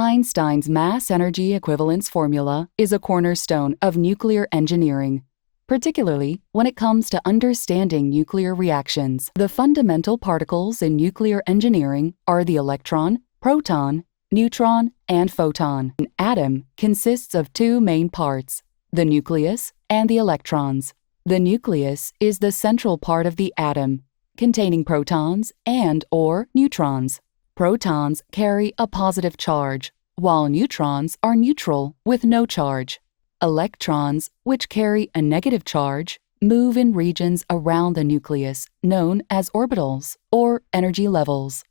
Einstein's mass-energy equivalence formula is a cornerstone of nuclear engineering, particularly when it comes to understanding nuclear reactions. The fundamental particles in nuclear engineering are the electron, proton, neutron, and photon. An atom consists of two main parts, the nucleus and the electrons. The nucleus is the central part of the atom, containing protons and/or neutrons. Protons carry a positive charge, while neutrons are neutral with no charge. Electrons, which carry a negative charge, move in regions around the nucleus known as orbitals or energy levels.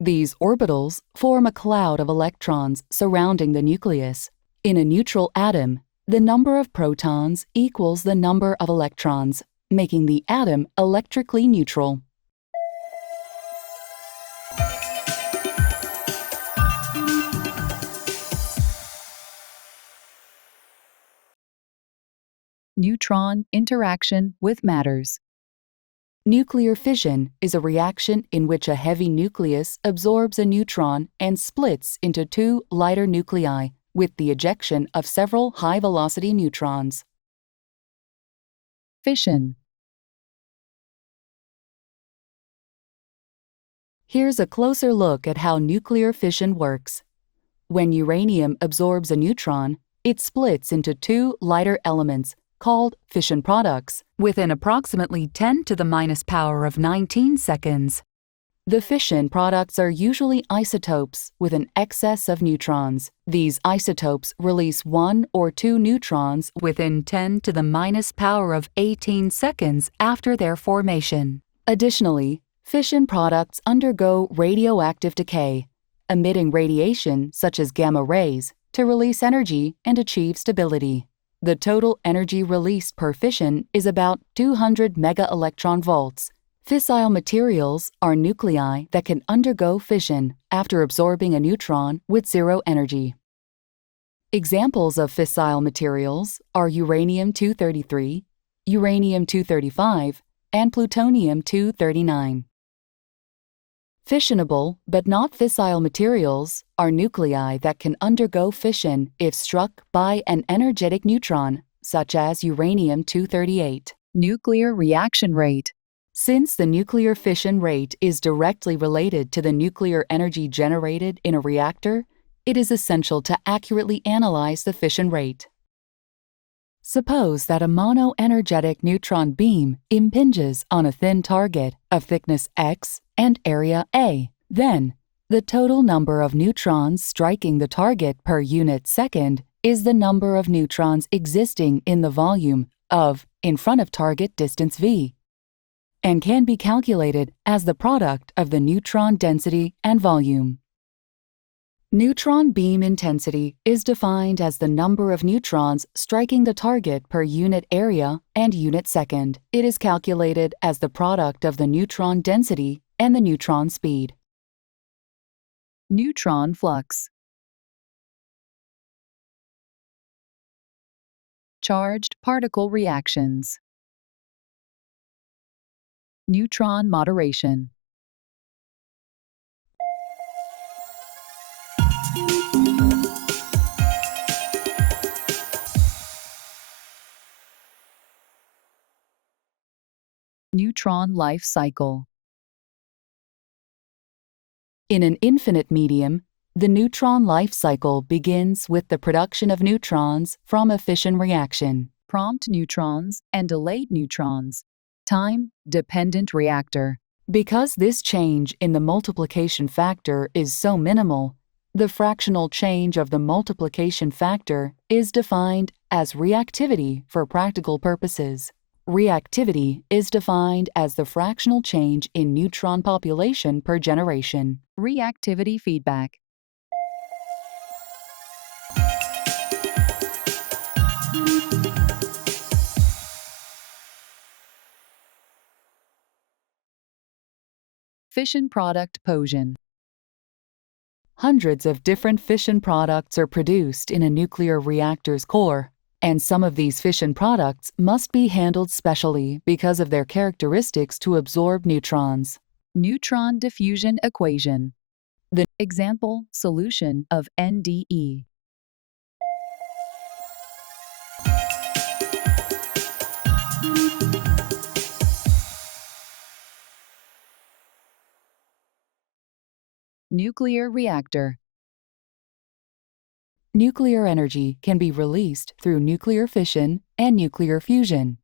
These orbitals form a cloud of electrons surrounding the nucleus. In a neutral atom, the number of protons equals the number of electrons, making the atom electrically neutral. Neutron interaction with matters. Nuclear fission is a reaction in which a heavy nucleus absorbs a neutron and splits into two lighter nuclei with the ejection of several high-velocity neutrons. Fission. Here's a closer look at how nuclear fission works. When uranium absorbs a neutron, it splits into two lighter elements called fission products within approximately 10 to the minus power of 19 seconds. The fission products are usually isotopes with an excess of neutrons. These isotopes release one or two neutrons within 10 to the minus power of 18 seconds after their formation. Additionally, fission products undergo radioactive decay, emitting radiation such as gamma rays to release energy and achieve stability. The total energy released per fission is about 200 mega-electron volts. Fissile materials are nuclei that can undergo fission after absorbing a neutron with zero energy. Examples of fissile materials are uranium-233, uranium-235, and plutonium-239. Fissionable but not fissile materials are nuclei that can undergo fission if struck by an energetic neutron, such as uranium-238. Nuclear reaction rate. Since the nuclear fission rate is directly related to the nuclear energy generated in a reactor, it is essential to accurately analyze the fission rate. Suppose that a monoenergetic neutron beam impinges on a thin target of thickness x and area A. Then, the total number of neutrons striking the target per unit second is the number of neutrons existing in the volume of in front of target distance v, and can be calculated as the product of the neutron density and volume. Neutron beam intensity is defined as the number of neutrons striking the target per unit area and unit second. It is calculated as the product of the neutron density and the neutron speed. Neutron flux. Charged particle reactions. Neutron moderation. Neutron life cycle. In an infinite medium, the neutron life cycle begins with the production of neutrons from a fission reaction. Prompt neutrons and delayed neutrons. Time-dependent reactor. Because this change in the multiplication factor is so minimal, the fractional change of the multiplication factor is defined as reactivity for practical purposes. Reactivity is defined as the fractional change in neutron population per generation. Reactivity feedback. Fission product Potion. Hundreds of different fission products are produced in a nuclear reactor's core, and some of these fission products must be handled specially because of their characteristics to absorb neutrons. Neutron diffusion equation. The example solution of NDE. Nuclear reactor. Nuclear energy can be released through nuclear fission and nuclear fusion.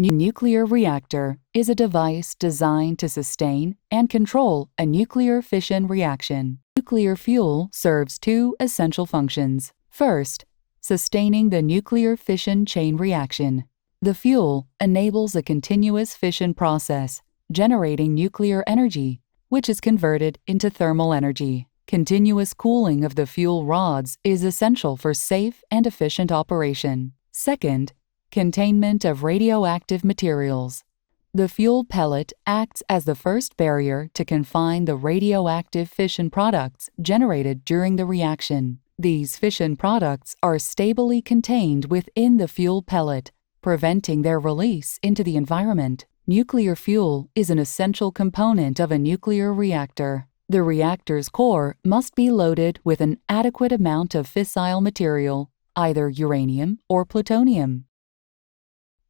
Nuclear reactor is a device designed to sustain and control a nuclear fission reaction. Nuclear fuel serves two essential functions. First, sustaining the nuclear fission chain reaction. The fuel enables a continuous fission process, generating nuclear energy, which is converted into thermal energy. Continuous cooling of the fuel rods is essential for safe and efficient operation. Second, containment of radioactive materials. The fuel pellet acts as the first barrier to confine the radioactive fission products generated during the reaction. These fission products are stably contained within the fuel pellet, preventing their release into the environment. Nuclear fuel is an essential component of a nuclear reactor. The reactor's core must be loaded with an adequate amount of fissile material, either uranium or plutonium.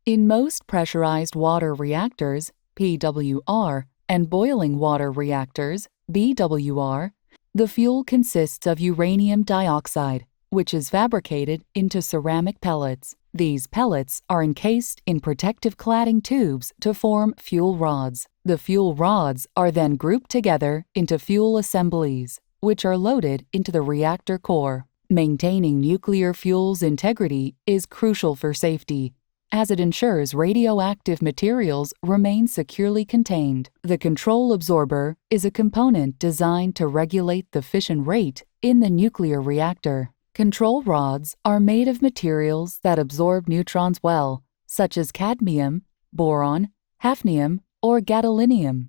In most pressurized water reactors, PWR, and boiling water reactors, BWR, the fuel consists of uranium dioxide, which is fabricated into ceramic pellets. These pellets are encased in protective cladding tubes to form fuel rods. The fuel rods are then grouped together into fuel assemblies, which are loaded into the reactor core. Maintaining nuclear fuel's integrity is crucial for safety, as it ensures radioactive materials remain securely contained. The control absorber is a component designed to regulate the fission rate in the nuclear reactor. Control rods are made of materials that absorb neutrons well, such as cadmium, boron, hafnium, or gadolinium.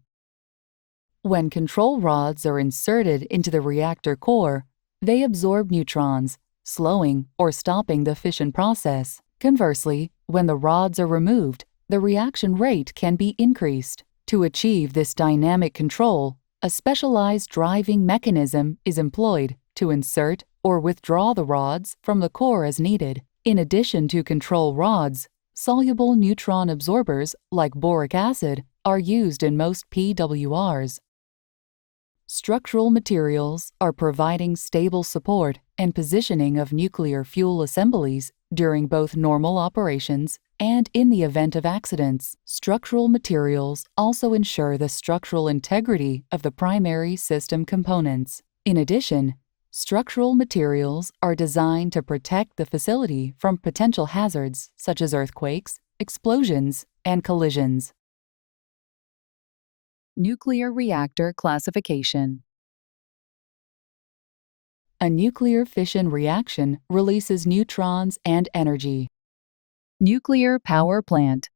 When control rods are inserted into the reactor core, they absorb neutrons, slowing or stopping the fission process. Conversely, when the rods are removed, the reaction rate can be increased. To achieve this dynamic control, a specialized driving mechanism is employed to insert or withdraw the rods from the core as needed. In addition to control rods, soluble neutron absorbers like boric acid are used in most PWRs. Structural materials are providing stable support and positioning of nuclear fuel assemblies during both normal operations and in the event of accidents. Structural materials also ensure the structural integrity of the primary system components. In addition, structural materials are designed to protect the facility from potential hazards such as earthquakes, explosions, and collisions. Nuclear reactor classification. A nuclear fission reaction releases neutrons and energy. Nuclear power plant.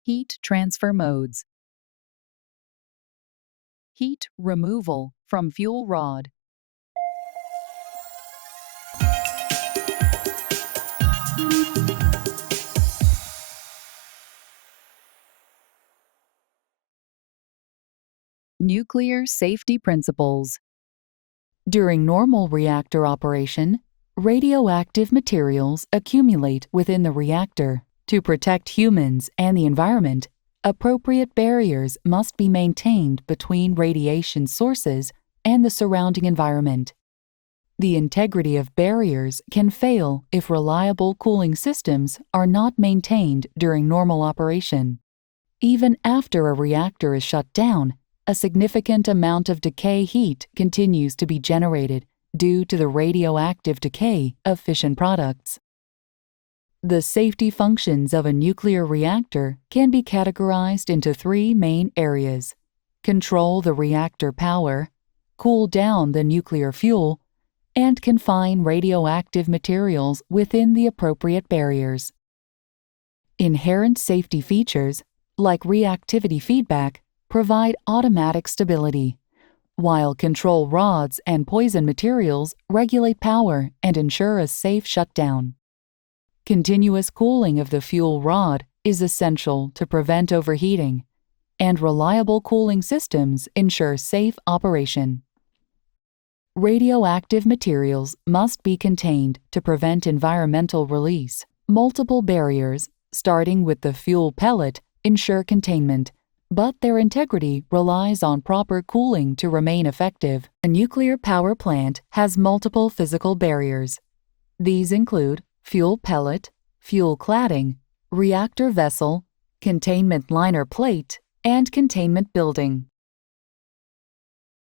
Heat transfer modes. Heat removal from fuel rod. Nuclear safety principles. During normal reactor operation, radioactive materials accumulate within the reactor. To protect humans and the environment, appropriate barriers must be maintained between radiation sources and the surrounding environment. The integrity of barriers can fail if reliable cooling systems are not maintained during normal operation. Even after a reactor is shut down, a significant amount of decay heat continues to be generated due to the radioactive decay of fission products. The safety functions of a nuclear reactor can be categorized into three main areas: control the reactor power, cool down the nuclear fuel, and confine radioactive materials within the appropriate barriers. Inherent safety features, like reactivity feedback, provide automatic stability, while control rods and poison materials regulate power and ensure a safe shutdown. Continuous cooling of the fuel rod is essential to prevent overheating, and reliable cooling systems ensure safe operation. Radioactive materials must be contained to prevent environmental release. Multiple barriers, starting with the fuel pellet, ensure containment, but their integrity relies on proper cooling to remain effective. A nuclear power plant has multiple physical barriers. These include fuel pellet, fuel cladding, reactor vessel, containment liner plate, and containment building.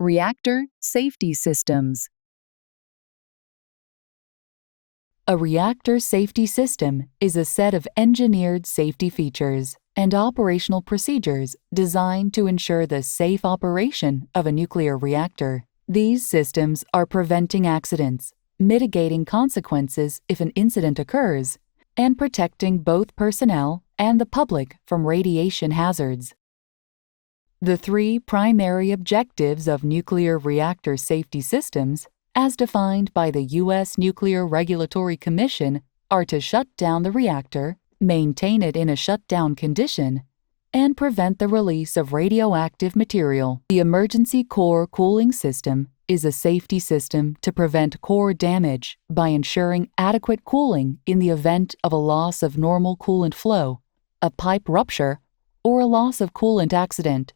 Reactor safety systems. A reactor safety system is a set of engineered safety features and operational procedures designed to ensure the safe operation of a nuclear reactor. These systems are preventing accidents, mitigating consequences if an incident occurs, and protecting both personnel and the public from radiation hazards. The three primary objectives of nuclear reactor safety systems, as defined by the U.S. Nuclear Regulatory Commission, are to shut down the reactor, maintain it in a shutdown condition, and prevent the release of radioactive material. The emergency core cooling system is a safety system to prevent core damage by ensuring adequate cooling in the event of a loss of normal coolant flow, a pipe rupture, or a loss of coolant accident.